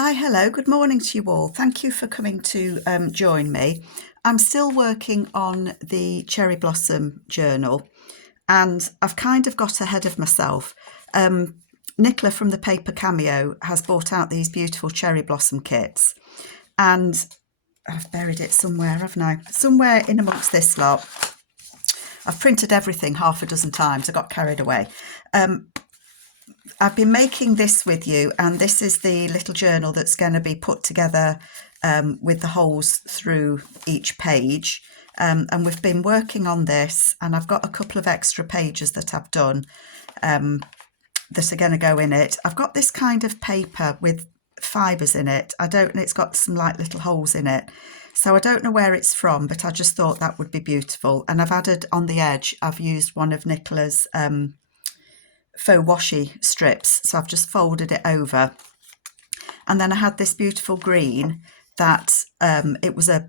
Hi, hello, good morning to you all. Thank you for coming to join me. I'm still working on the Cherry Blossom journal and I've kind of got ahead of myself. Nicola from the Paper Cameo has brought out these beautiful cherry blossom kits and I've buried it somewhere, haven't I? Somewhere in amongst this lot. I've printed everything half a dozen times. I got carried away. I've been making this with you, and this is the little journal that's going to be put together with the holes through each page. And we've been working on this, and I've got a couple of extra pages that I've done that are going to go in it. I've got this kind of paper with fibres in it. It's got some like little holes in it. So I don't know where it's from, but I just thought that would be beautiful. And I've added on the edge, I've used one of Nicola's faux washi strips, so I've just folded it over, and then I had this beautiful green that it was a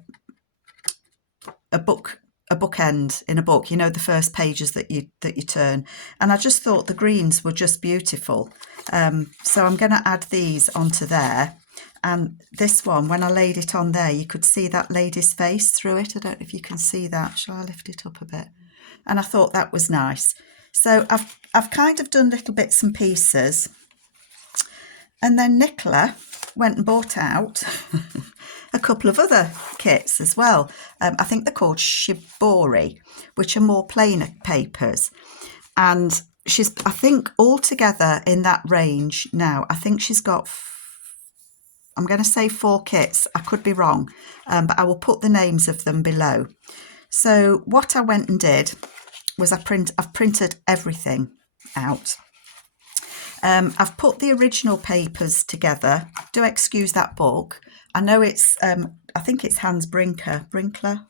bookend in a book, you know, the first pages that you turn, and I just thought the greens were just beautiful. So I'm going to add these onto there, and this one, when I laid it on there, you could see that lady's face through it. I don't know if you can see that. Shall I lift it up a bit? And I thought that was nice. So I've kind of done little bits and pieces, and then Nicola went and bought out a couple of other kits as well. I think they're called Shibori, which are more plainer papers, and she's, I think altogether in that range now, I think she's got, I'm going to say 4 kits. I could be wrong, but I will put the names of them below. So what I went and did was I've printed everything out. I've put the original papers together. Do excuse that book. I know it's, I think it's Hans Brinkler,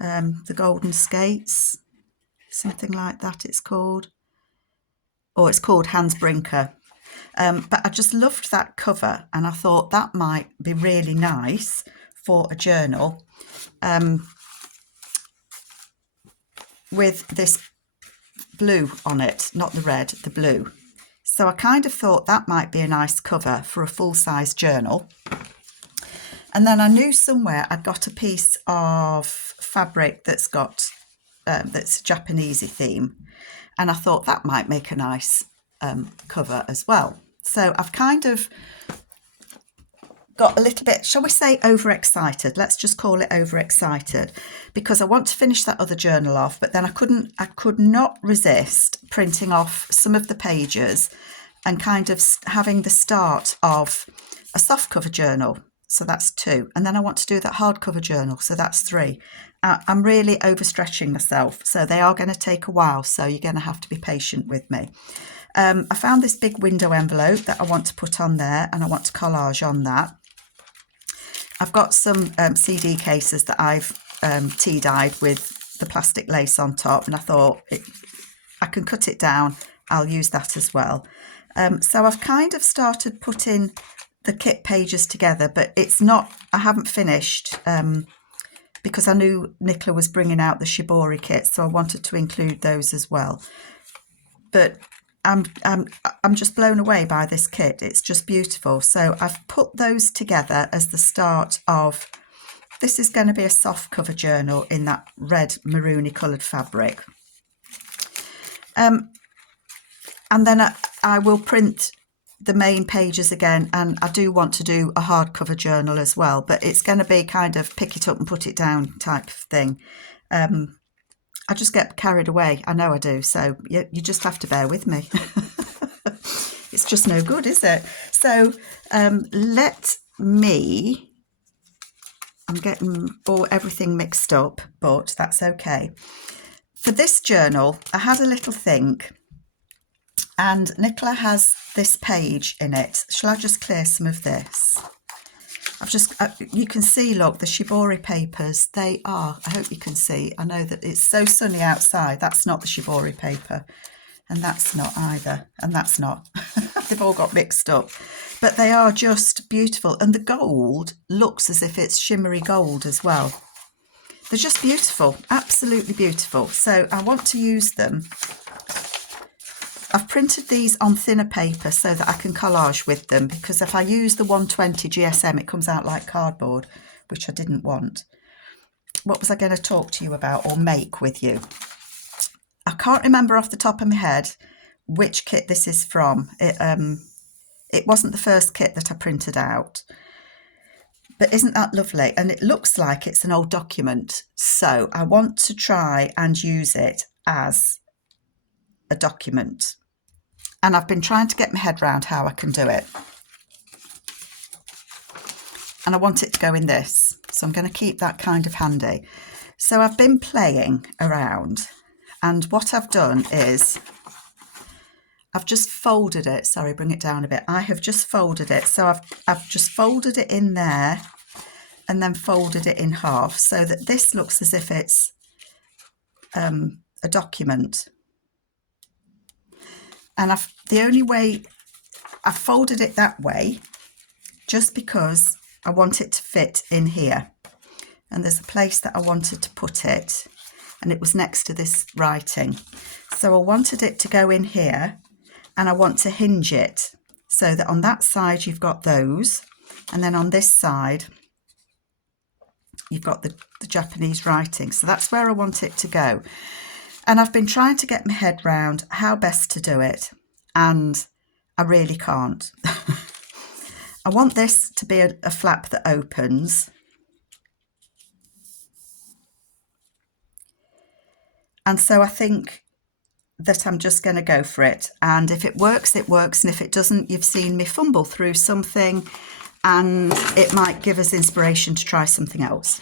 The Golden Skates, something like that it's called. Or it's called Hans Brinker. But I just loved that cover, and I thought that might be really nice for a journal. With this blue on it, not the red, the blue. So I kind of thought that might be a nice cover for a full-size journal. And then I knew somewhere I'd got a piece of fabric that's got, that's a Japanesey theme. And I thought that might make a nice cover as well. So I've kind of got a little bit, shall we say, overexcited. Let's just call it overexcited, because I want to finish that other journal off, but then I could not resist printing off some of the pages and kind of having the start of a softcover journal. So that's 2. And then I want to do that hardcover journal. So that's 3. I'm really overstretching myself. So they are going to take a while. So you're going to have to be patient with me. I found this big window envelope that I want to put on there, and I want to collage on that. I've got some CD cases that I've tea-dyed with the plastic lace on top, and I thought I can cut it down. I'll use that as well. So I've kind of started putting the kit pages together, but it's not, I haven't finished because I knew Nicola was bringing out the Shibori kits, so I wanted to include those as well. But I'm just blown away by this kit. It's just beautiful. So I've put those together as the start of, this is going to be a soft cover journal in that red maroony coloured fabric. And then I will print the main pages again, and I do want to do a hardcover journal as well, but it's going to be kind of pick it up and put it down type of thing. I just get carried away. I know I do. So you just have to bear with me. It's just no good, is it? So let me, I'm getting everything mixed up, but that's okay. For this journal, I had a little think, and Nicola has this page in it. Shall I just clear some of this? You can see, look, the Shibori papers, they are, I hope you can see, I know that it's so sunny outside, that's not the Shibori paper, and that's not either, and that's not, they've all got mixed up, but they are just beautiful, and the gold looks as if it's shimmery gold as well. They're just beautiful, absolutely beautiful, so I want to use them. I've printed these on thinner paper so that I can collage with them, because if I use the 120 GSM it comes out like cardboard, which I didn't want. What was I going to talk to you about or make with you? I can't remember off the top of my head which kit this is from. It wasn't the first kit that I printed out. But isn't that lovely? And it looks like it's an old document. So I want to try and use it as a document. And I've been trying to get my head around how I can do it. And I want it to go in this. So I'm going to keep that kind of handy. So I've been playing around. And what I've done is I've just folded it. Sorry, bring it down a bit. I have just folded it. So I've just folded it in there and then folded it in half so that this looks as if it's a document. And the only way I folded it that way, just because I want it to fit in here. And there's a place that I wanted to put it, and it was next to this writing. So I wanted it to go in here, and I want to hinge it so that on that side you've got those, and then on this side you've got the Japanese writing. So that's where I want it to go. And I've been trying to get my head round how best to do it, and I really can't. I want this to be a flap that opens. And so I think that I'm just going to go for it. And if it works, it works. And if it doesn't, you've seen me fumble through something, and it might give us inspiration to try something else.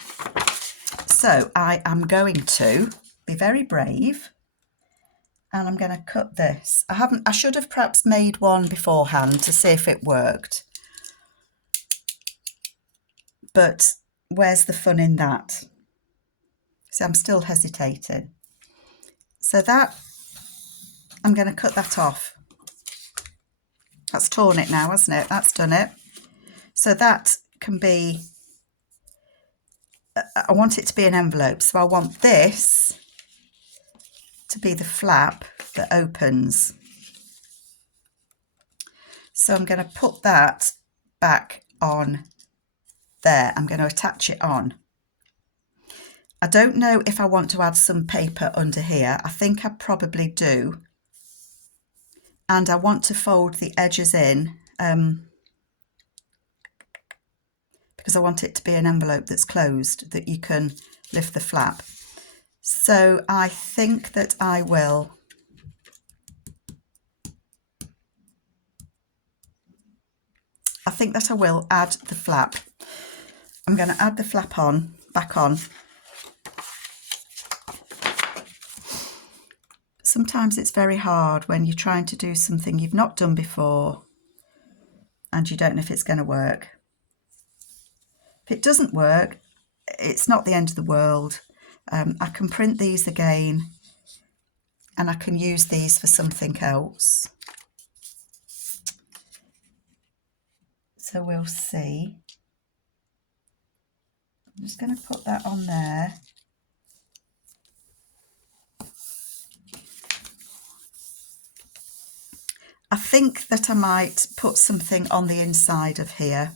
So I am going to be very brave, and I'm going to cut this. I should have perhaps made one beforehand to see if it worked, but where's the fun in that? So I'm still hesitating. So that, I'm going to cut that off. That's torn it now, hasn't it? That's done it. So that can be, I want it to be an envelope. So I want this to be the flap that opens. So I'm going to put that back on there. I'm going to attach it on. I don't know if I want to add some paper under here. I think I probably do. And I want to fold the edges in because I want it to be an envelope that's closed, that you can lift the flap. So I think that I will add the flap. I'm going to add the flap on, back on. Sometimes it's very hard when you're trying to do something you've not done before and you don't know if it's going to work. If it doesn't work, it's not the end of the world. I can print these again and I can use these for something else. So we'll see. I'm just going to put that on there. I think that I might put something on the inside of here.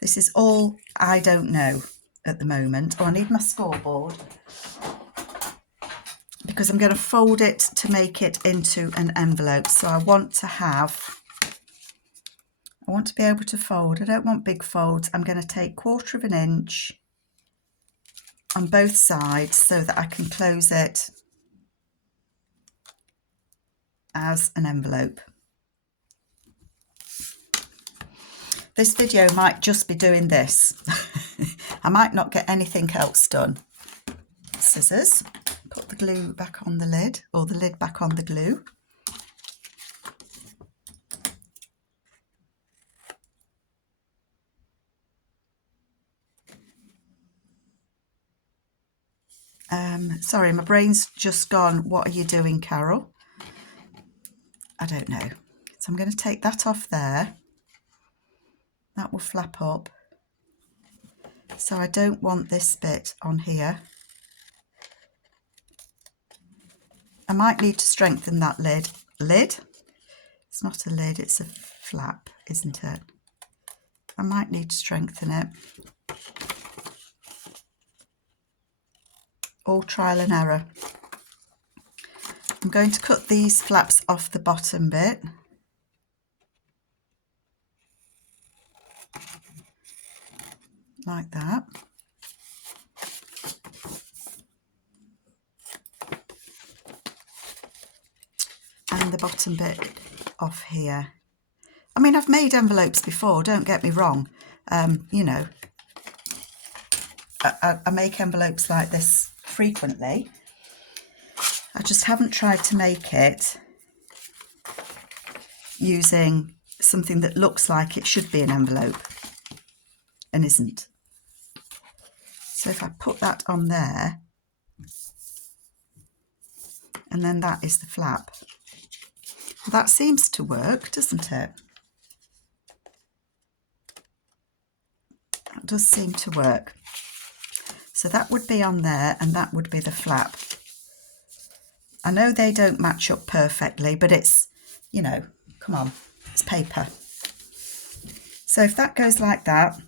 This is all I don't know at the moment. Oh, I need my scoreboard because I'm going to fold it to make it into an envelope. So I want to be able to fold. I don't want big folds. I'm going to take 1/4 of an inch on both sides so that I can close it as an envelope. This video might just be doing this. I might not get anything else done. Scissors, put the glue back on the lid, or the lid back on the glue. Sorry, my brain's just gone, what are you doing, Carol? I don't know. So I'm going to take that off there. That will flap up. So I don't want this bit on here. I might need to strengthen that lid. Lid? It's not a lid, it's a flap, isn't it? I might need to strengthen it. All trial and error. I'm going to cut these flaps off the bottom bit. Like that. And the bottom bit off here. I mean, I've made envelopes before, don't get me wrong. You know, I make envelopes like this frequently. I just haven't tried to make it using something that looks like it should be an envelope and isn't. So if I put that on there, and then that is the flap. That seems to work, doesn't it? That does seem to work. So that would be on there and that would be the flap. I know they don't match up perfectly, but it's, you know, come on, it's paper. So if that goes like that,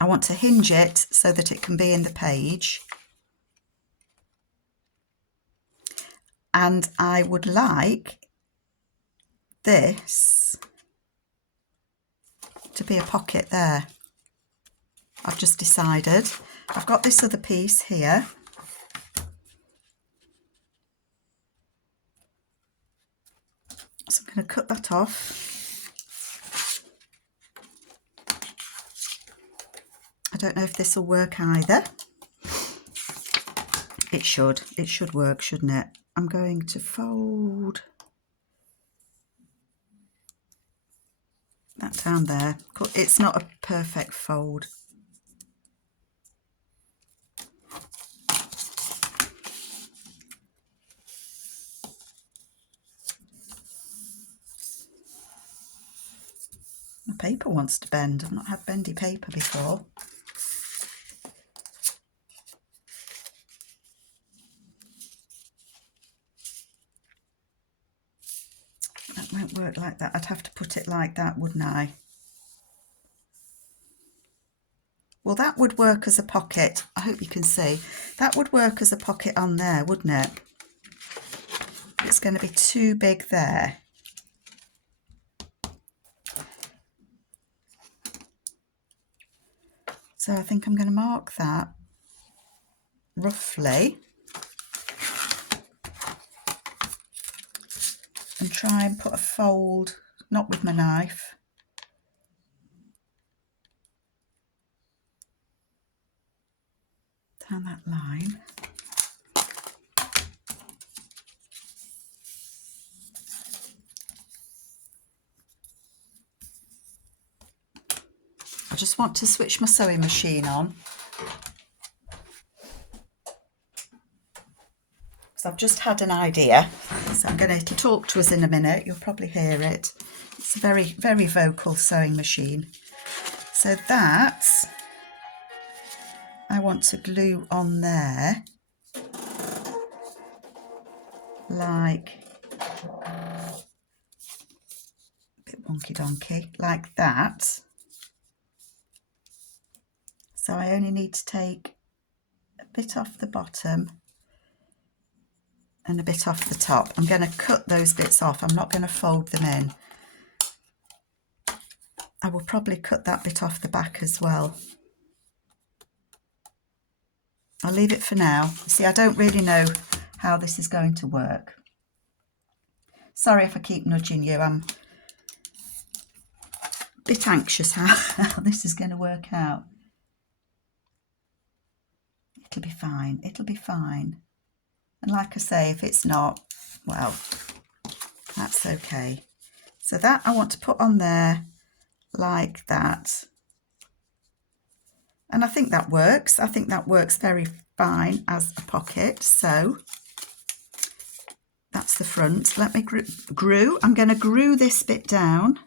I want to hinge it so that it can be in the page. And I would like this to be a pocket there. I've just decided. I've got this other piece here. So I'm going to cut that off. I don't know if this will work either. It should work, shouldn't it? I'm going to fold that down there. It's not a perfect fold. My paper wants to bend. I've not had bendy paper before. That won't work like that. I'd have to put it like that, wouldn't I? Well, that would work as a pocket. I hope you can see. That would work as a pocket on there, wouldn't it? It's going to be too big there. So I think I'm going to mark that roughly and try and put a fold, not with my knife, down that line. I just want to switch my sewing machine on. So I've just had an idea. So I'm going to talk to us in a minute. You'll probably hear it. It's a very, very vocal sewing machine. So that I want to glue on there like a bit wonky donkey, like that. So I only need to take a bit off the bottom and a bit off the top. I'm going to cut those bits off. I'm not going to fold them in. I will probably cut that bit off the back as well. I'll leave it for now. See, I don't really know how this is going to work. Sorry if I keep nudging you. I'm a bit anxious how this is going to work out. It'll be fine. It'll be fine. And like I say, if it's not, well, that's okay. So that I want to put on there like that. And I think that works. I think that works very fine as a pocket. So that's the front. Let me glue. I'm going to glue this bit down.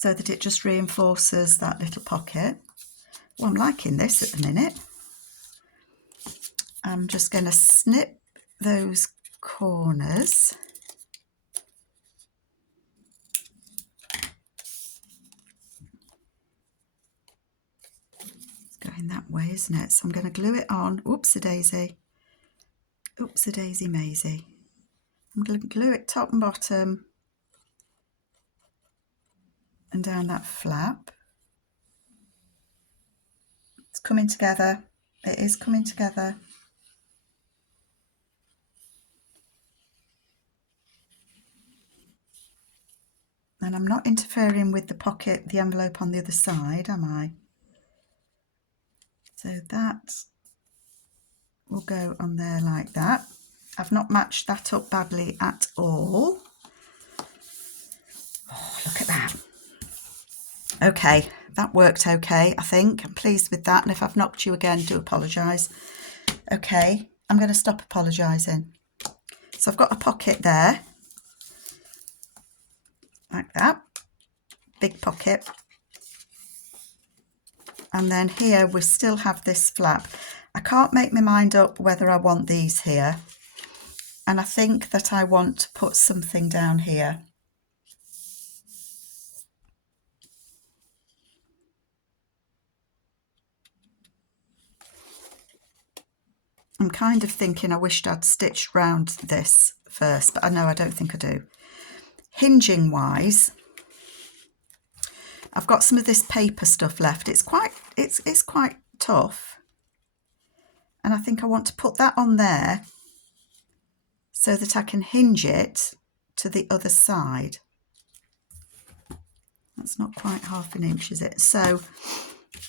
so that it just reinforces that little pocket. Well, I'm liking this at the minute. I'm just going to snip those corners. It's going that way, isn't it? So I'm going to glue it on. Oopsie-daisy. Oopsie-daisy-maisy. I'm going to glue it top and bottom and down that flap. It's coming together. It is coming together. And I'm not interfering with the pocket, the envelope on the other side, am I? So that will go on there like that. I've not matched that up badly at all. Oh, look at that. Okay, that worked okay, I think. I'm pleased with that. And if I've knocked you again, do apologise. Okay, I'm going to stop apologising. So I've got a pocket there. Like that. Big pocket. And then here we still have this flap. I can't make my mind up whether I want these here. And I think that I want to put something down here. I'm kind of thinking I wished I'd stitched round this first, but I know I don't think I do. Hinging wise, I've got some of this paper stuff left. It's quite tough. And I think I want to put that on there so that I can hinge it to the other side. That's not quite 1/2 inch, is it? So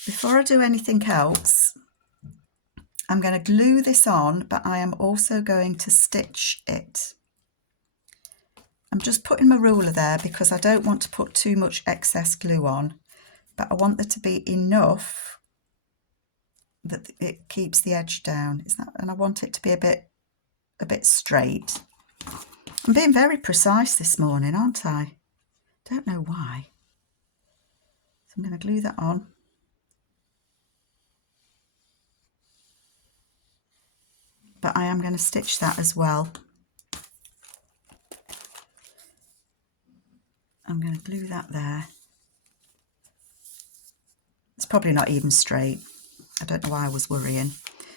before I do anything else, I'm going to glue this on, but I am also going to stitch it. I'm just putting my ruler there because I don't want to put too much excess glue on, but I want there to be enough that it keeps the edge down. Is that? And I want it to be a bit straight. I'm being very precise this morning, aren't I? Don't know why. So I'm going to glue that on. But I am going to stitch that as well. I'm going to glue that there. It's probably not even straight. I don't know why I was worrying.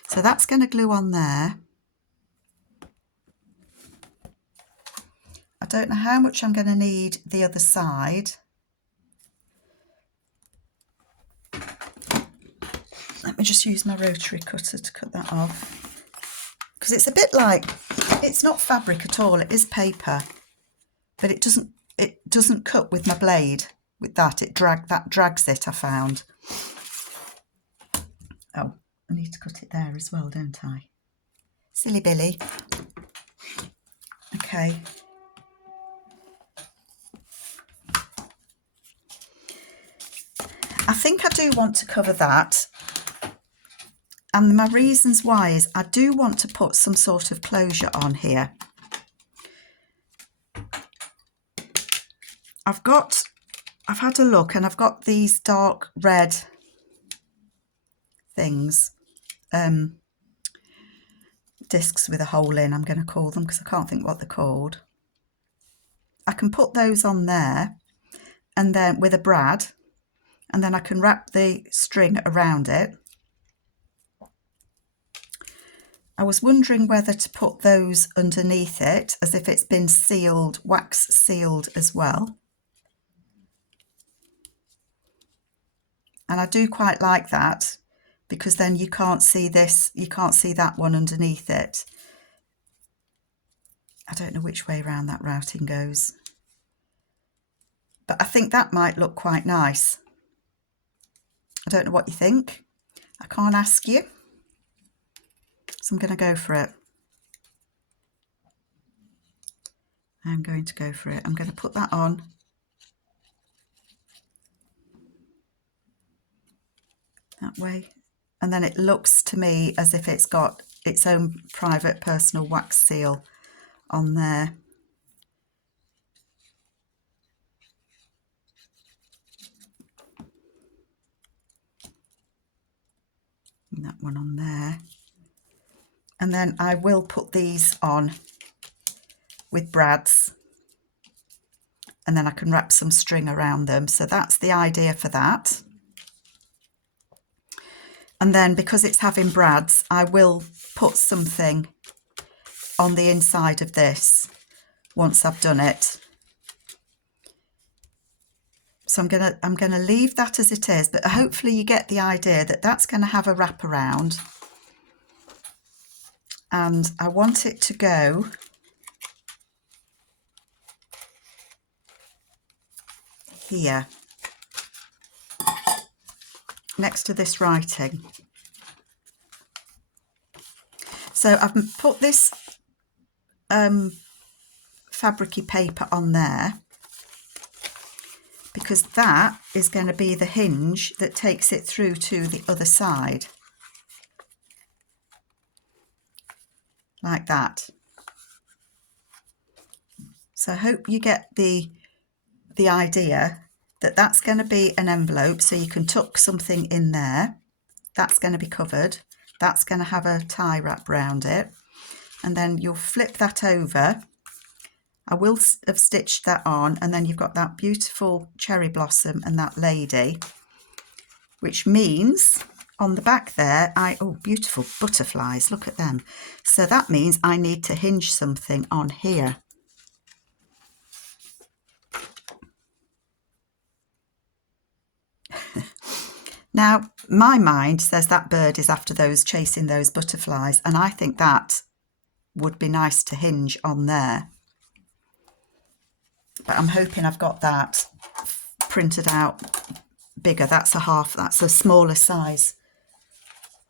So that's going to glue on there. I don't know how much I'm going to need the other side. Let me just use my rotary cutter to cut that off. Because it's a bit like, it's not fabric at all, it is paper. But it doesn't cut with my blade. With that, that drags it, I found. Oh, I need to cut it there as well, don't I? Silly Billy. Okay. I think I do want to cover that. And my reasons why is I do want to put some sort of closure on here. I've had a look and I've got these dark red things, discs with a hole in, I'm going to call them because I can't think what they're called. I can put those on there and then with a brad, and then I can wrap the string around it. I was wondering whether to put those underneath it as if it's been sealed, wax sealed as well. And I do quite like that because then you can't see this, you can't see that one underneath it. I don't know which way around that routing goes. But I think that might look quite nice. I don't know what you think. I can't ask you. So I'm going to go for it. I'm going to go for it. I'm going to put that on. That way. And then it looks to me as if it's got its own private personal wax seal on there. And that one on there. And then I will put these on with brads, and then I can wrap some string around them. So that's the idea for that. And then because it's having brads, I will put something on the inside of this once I've done it. So I'm gonna leave that as it is, but hopefully you get the idea that that's going to have a wrap around, and I want it to go here next to this writing. So I've put this fabricy paper on there because that is going to be the hinge that takes it through to the other side, like that. So I hope you get the idea that that's going to be an envelope, so you can tuck something in there. That's going to be covered. That's going to have a tie wrap round it, and then you'll flip that over. I will have stitched that on, and then you've got that beautiful cherry blossom and that lady, which means on the back there, oh, beautiful butterflies, look at them. So that means I need to hinge something on here. Now, my mind says that bird is after those, chasing those butterflies, and I think that would be nice to hinge on there. But I'm hoping I've got that printed out bigger. That's a smaller size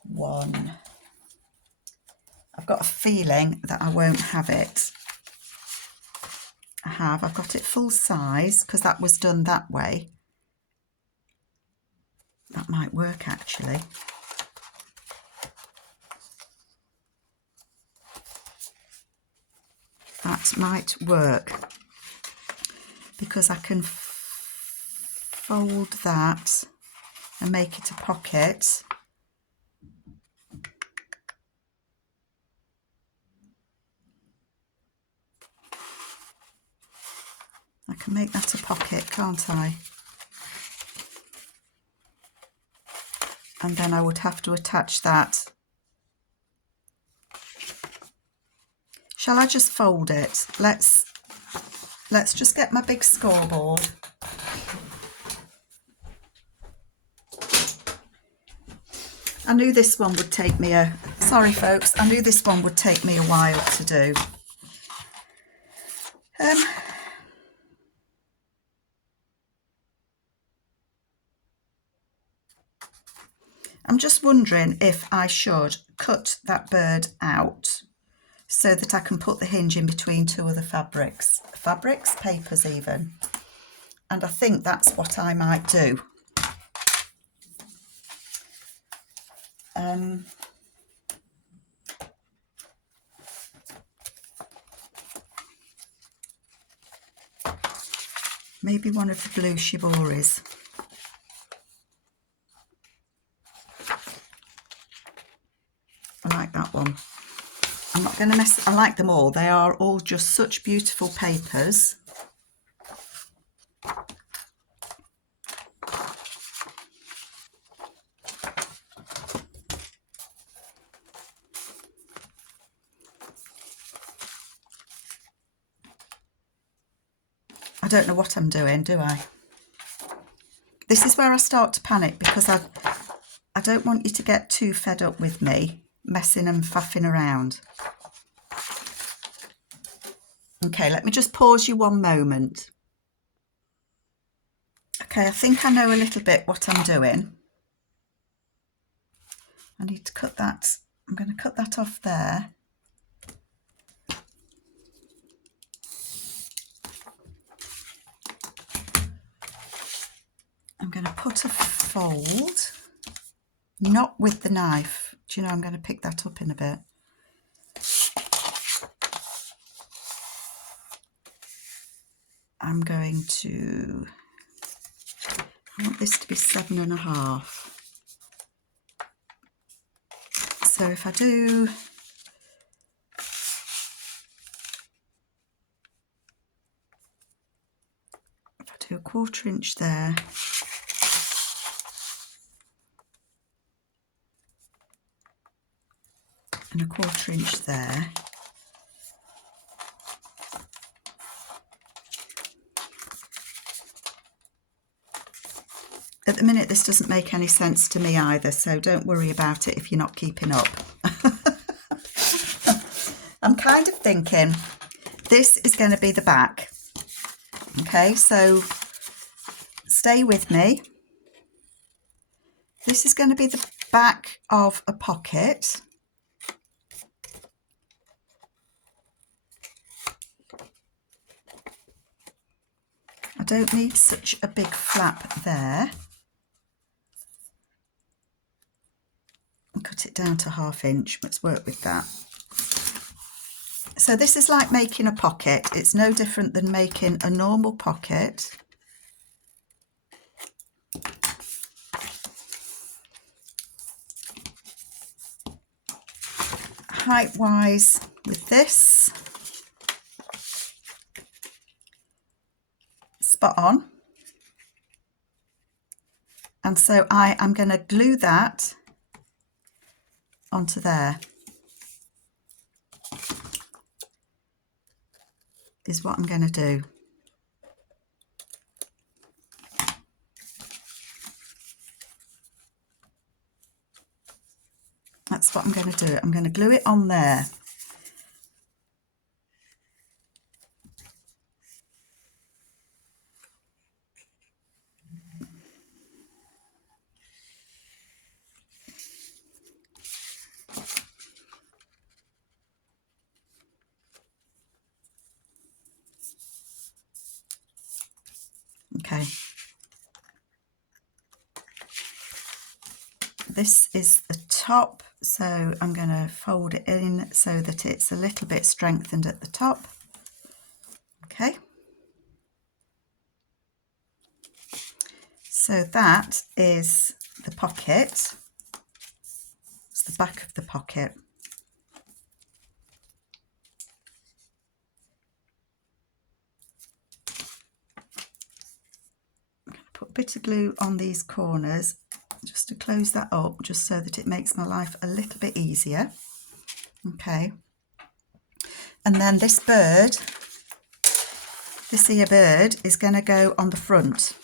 one. I've got a feeling that I won't have it. I've got it full size because that was done that way. That might work actually. That might work because I can fold that and make it a pocket. I can make that a pocket, can't I? And then I would have to attach that. Shall I just fold it? Let's just get my big scoreboard. I knew this one would take me sorry folks, I knew this one would take me a while to do. I'm just wondering if I should cut that bird out so that I can put the hinge in between two other papers even. And I think that's what I might do. Maybe one of the blue Shiboris. I like that one. I'm not going to mess. I like them all. They are all just such beautiful papers. I don't know what I'm doing, do I? This is where I start to panic because I don't want you to get too fed up with me messing and faffing around. Okay, let me just pause you one moment. Okay, I think I know a little bit what I'm doing. I need to cut that. I'm going to cut that off there. I'm going to put a fold, not with the knife. Do you know, I'm going to pick that up in a bit. I'm going to, I want this to be 7.5. So if I do a 1/4 inch there, and a 1/4 inch there, at the minute this doesn't make any sense to me either, so don't worry about it if you're not keeping up. I'm kind of thinking this is going to be the back. Okay, so stay with me. This is going to be the back of a pocket. I don't need such a big flap there. I'll cut it down to 1/2 inch. Let's work with that. So this is like making a pocket. It's no different than making a normal pocket. Height wise with this, spot on. And so I am going to glue that onto there, is what I'm going to do. That's what I'm going to do. I'm going to glue it on there. Okay. This is the top, so I'm going to fold it in so that it's a little bit strengthened at the top. Okay. So that is the pocket. It's the back of the pocket. I'm going to put a bit of glue on these corners just to close that up, just so that it makes my life a little bit easier. Okay. And then this bird, this here bird, is going to go on the front.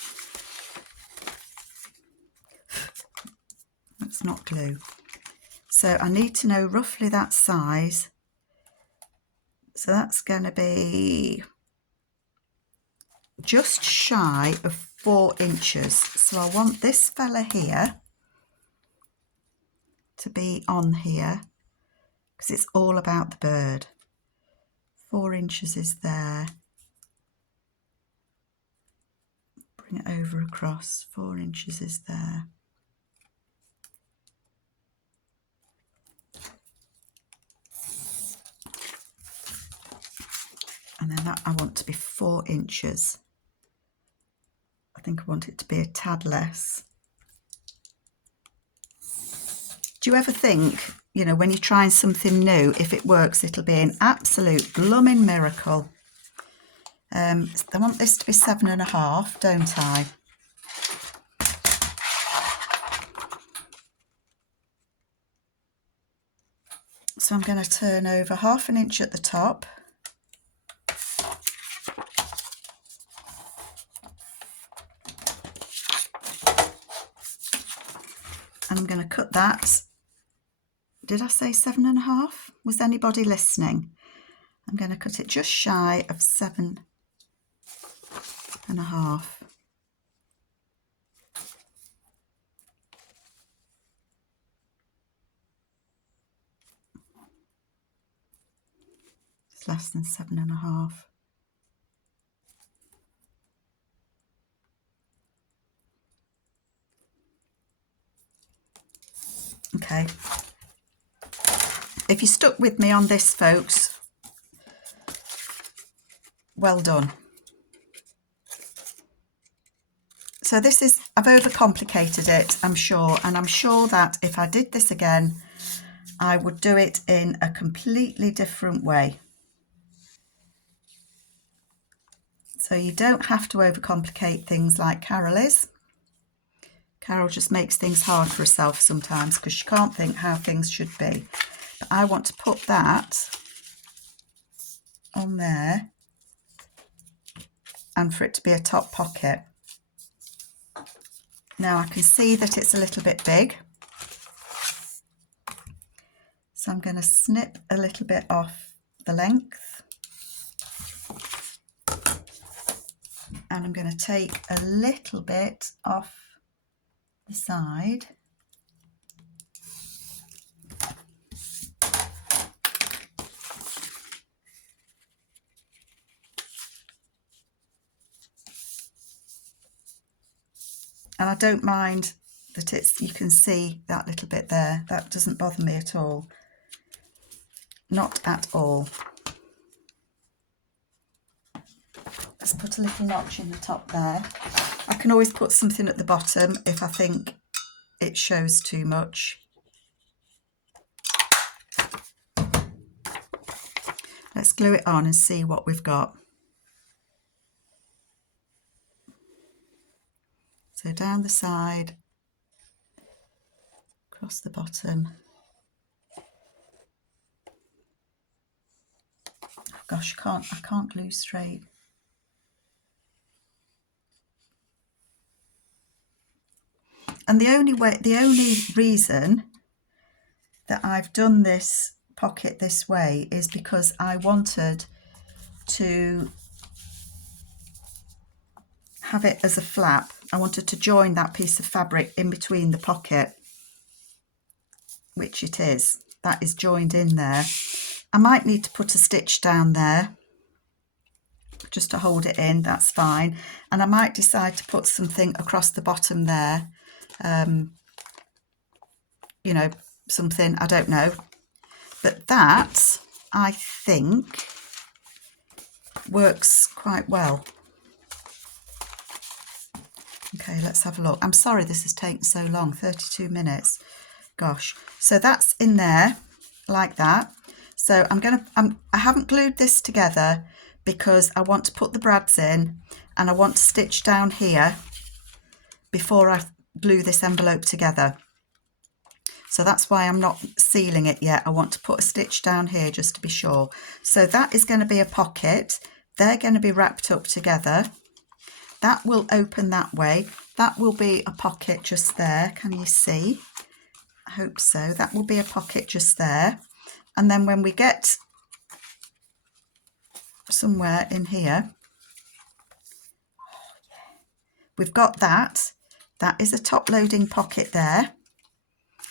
That's not glue. So I need to know roughly that size. So that's going to be just shy of 4 inches. So I want this fella here to be on here, because it's all about the bird. 4 inches is there. Bring it over across. 4 inches is there. And then that I want to be 4 inches. I think I want it to be a tad less. Do you ever think, you know, when you're trying something new, if it works, it'll be an absolute blooming miracle? I want this to be 7.5, don't I? So I'm going to turn over 1/2 inch at the top. And I'm going to cut that. Did I say 7.5? Was anybody listening? I'm going to cut it just shy of 7.5. It's less than 7.5. Okay. If you stuck with me on this, folks, well done. So this is, I've overcomplicated it, I'm sure, and I'm sure that if I did this again, I would do it in a completely different way. So you don't have to overcomplicate things like Carol is. Carol just makes things hard for herself sometimes because she can't think how things should be. But I want to put that on there and for it to be a top pocket. Now I can see that it's a little bit big. So I'm going to snip a little bit off the length. And I'm going to take a little bit off the side. And I don't mind that you can see that little bit there. That doesn't bother me at all. Not at all. Let's put a little notch in the top there. I can always put something at the bottom if I think it shows too much. Let's glue it on and see what we've got. So down the side, across the bottom. Oh gosh, I can't glue straight. And the only reason that I've done this pocket this way is because I wanted to have it as a flap. I wanted to join that piece of fabric in between the pocket, which it is. That is joined in there. I might need to put a stitch down there just to hold it in, that's fine. And I might decide to put something across the bottom there. You know, something, I don't know. But that, I think, works quite well. Okay, let's have a look. I'm sorry this has taken so long, 32 minutes. Gosh. So that's in there like that. So I haven't glued this together because I want to put the brads in and I want to stitch down here before I glue this envelope together. So that's why I'm not sealing it yet. I want to put a stitch down here just to be sure. So that is going to be a pocket. They're going to be wrapped up together. That will open that way. That will be a pocket just there. Can you see? I hope so. That will be a pocket just there. And then when we get somewhere in here, we've got that. That is a top loading pocket there.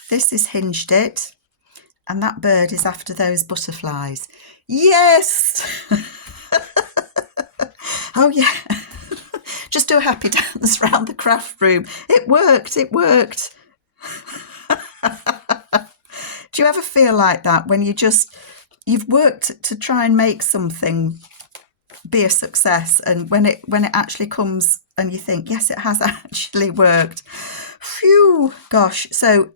This is hinged it. And that bird is after those butterflies. Yes! Oh yeah. Just do a happy dance around the craft room. It worked, it worked. Do you ever feel like that when you've worked to try and make something be a success, and when it actually comes and you think, yes, it has actually worked. Phew, gosh. So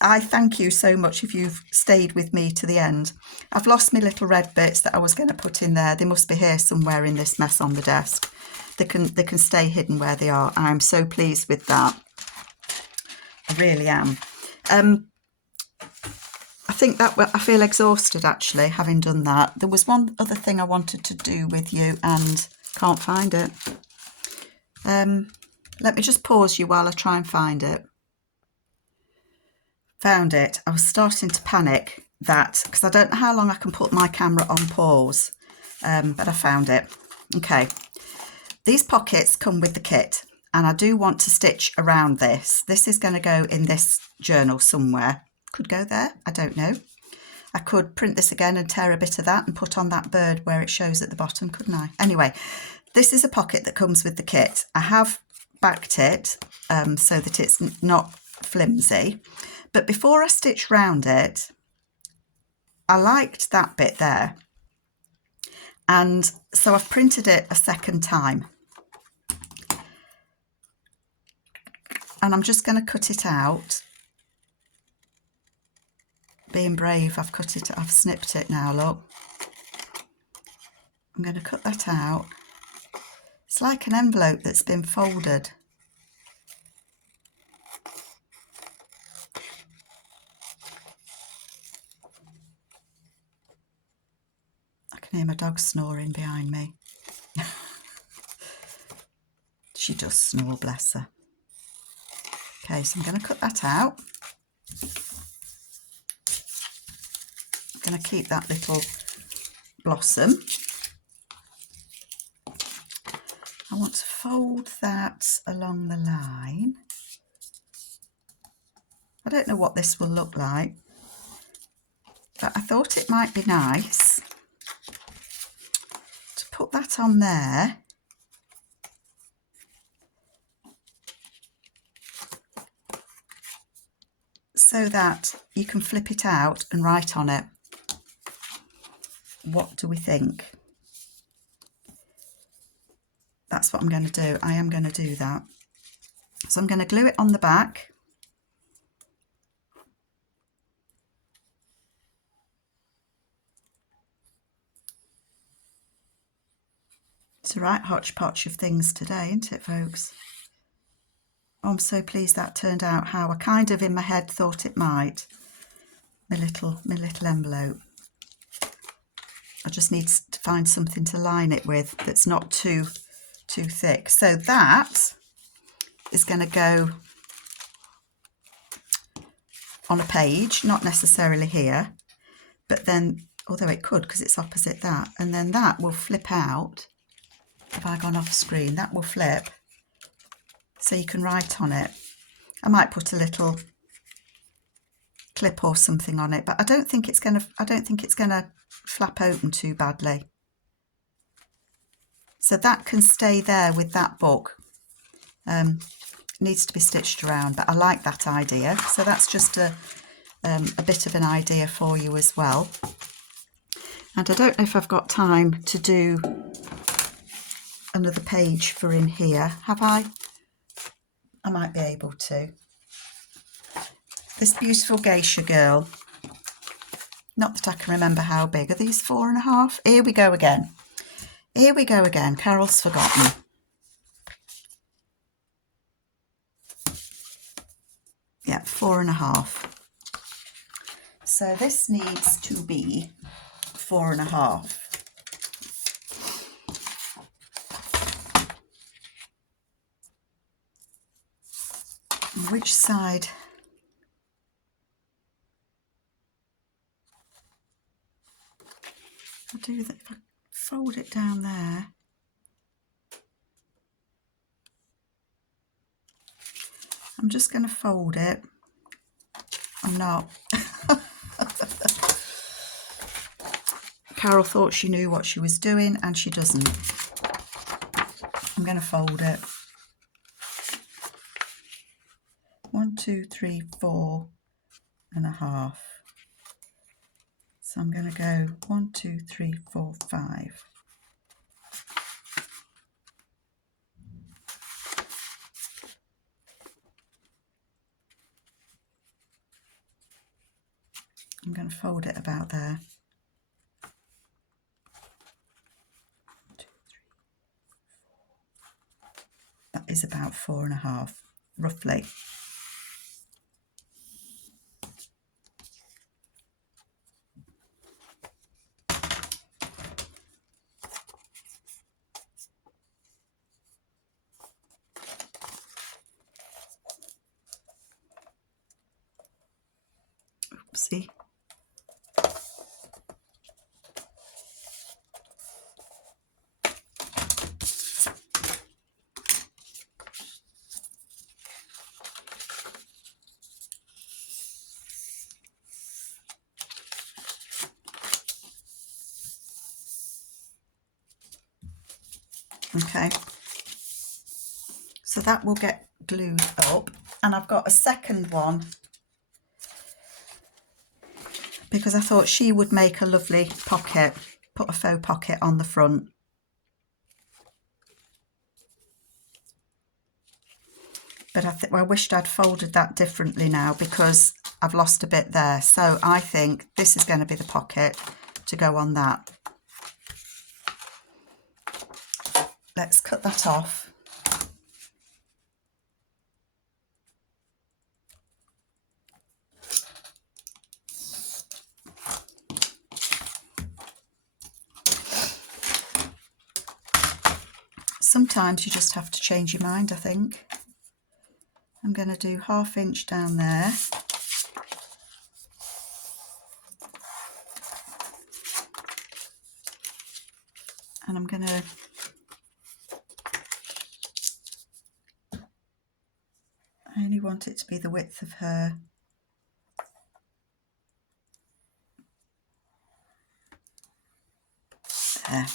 I thank you so much if you've stayed with me to the end. I've lost my little red bits that I was going to put in there. They must be here somewhere in this mess on the desk. They can stay hidden where they are. I'm so pleased with that. I really am. I think that I feel exhausted actually having done that. There was one other thing I wanted to do with you and can't find it. Let me just pause you while I try and find it. Found it. I was starting to panic that because I don't know how long I can put my camera on pause, but I found it. Okay. These pockets come with the kit and I do want to stitch around this. This is going to go in this journal somewhere. Could go there, I don't know. I could print this again and tear a bit of that and put on that bird where it shows at the bottom, couldn't I? Anyway, this is a pocket that comes with the kit. I have backed it so that it's not flimsy. But before I stitch round it, I liked that bit there. And so I've printed it a second time. And I'm just going to cut it out being brave, I've cut it, I've snipped it now, look. I'm going to cut that out. It's like an envelope that's been folded. I can hear my dog snoring behind me. She does snore, bless her. Okay, so I'm going to cut that out. I'm going to keep that little blossom. I want to fold that along the line. I don't know what this will look like, but I thought it might be nice to put that on there. So that you can flip it out and write on it. What do we think? That's what I'm going to do. I am going to do that. So I'm going to glue it on the back. It's a right hodgepodge of things today, isn't it, folks? Oh, I'm so pleased that turned out how I kind of in my head thought it might. My little envelope. I just need to find something to line it with that's not too thick. So that is going to go on a page, not necessarily here, but then, although it could because it's opposite that, and then that will flip out. Have I gone off screen? That will flip, so you can write on it. I might put a little clip or something on it, but I don't think it's gonna flap open too badly. So that can stay there with that book. Needs to be stitched around, but I like that idea. So that's just a bit of an idea for you as well. And I don't know if I've got time to do another page for in here. Have I? I might be able to. This beautiful geisha girl. Not that I can remember how big. Are these 4.5? Here we go again. Here we go again. Carol's forgotten. Yeah, 4.5. So this needs to be 4.5. Which side? I'll do that. If I fold it down there. I'm just going to fold it. I'm not. Carol thought she knew what she was doing and she doesn't. I'm going to fold it. 1, 2, 3, 4.5. So I'm going to go 1, 2, 3, 4, 5. I'm going to fold it about there. 1, 2, 3, 4. That is about 4.5, roughly. Oopsie. Okay, so that will get glued up, and I've got a second one because I thought she would make a lovely pocket, put a faux pocket on the front. But I wished I'd folded that differently now because I've lost a bit there. So I think this is going to be the pocket to go on that. Let's cut that off. Sometimes you just have to change your mind, I think. I'm going to do 1/2 inch down there. And I'm going to I only want it to be the width of her. There.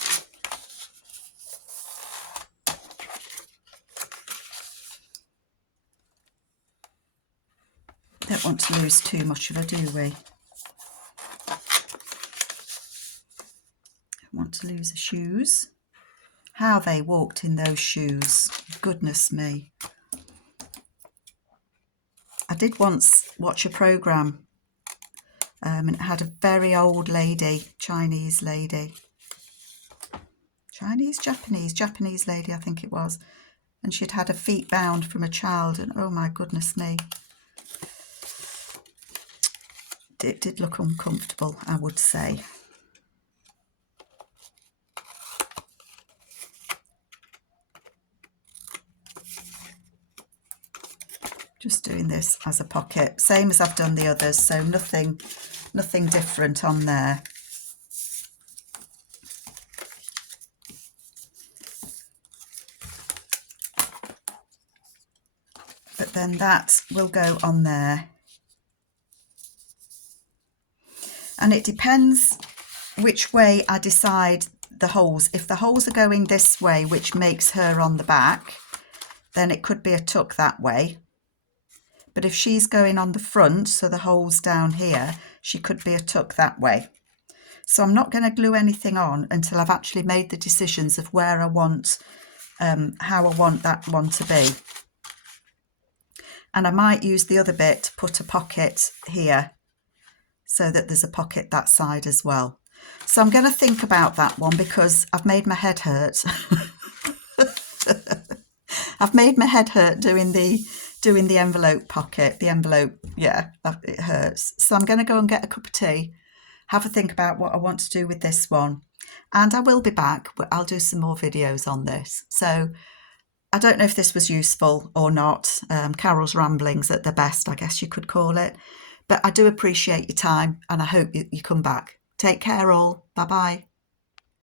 Don't want to lose too much of her, do we? Don't want to lose the shoes. How they walked in those shoes. Goodness me. I did once watch a programme and it had a very old lady, Japanese lady, I think it was. And she'd had her feet bound from a child and oh my goodness me. It did look uncomfortable, I would say. Just doing this as a pocket, same as I've done the others, so nothing different on there. But then that will go on there. And it depends which way I decide the holes. If the holes are going this way, which makes her on the back, then it could be a tuck that way. But if she's going on the front, so the hole's down here, she could be a tuck that way. So I'm not going to glue anything on until I've actually made the decisions of where I want, how I want that one to be. And I might use the other bit to put a pocket here so that there's a pocket that side as well. So I'm going to think about that one because I've made my head hurt. I've made my head hurt doing the envelope pocket. The envelope, yeah, it hurts. So I'm going to go and get a cup of tea, have a think about what I want to do with this one. And I will be back, but I'll do some more videos on this. So I don't know if this was useful or not. Carol's ramblings at the best, I guess you could call it. But I do appreciate your time and I hope you come back. Take care all. Bye-bye.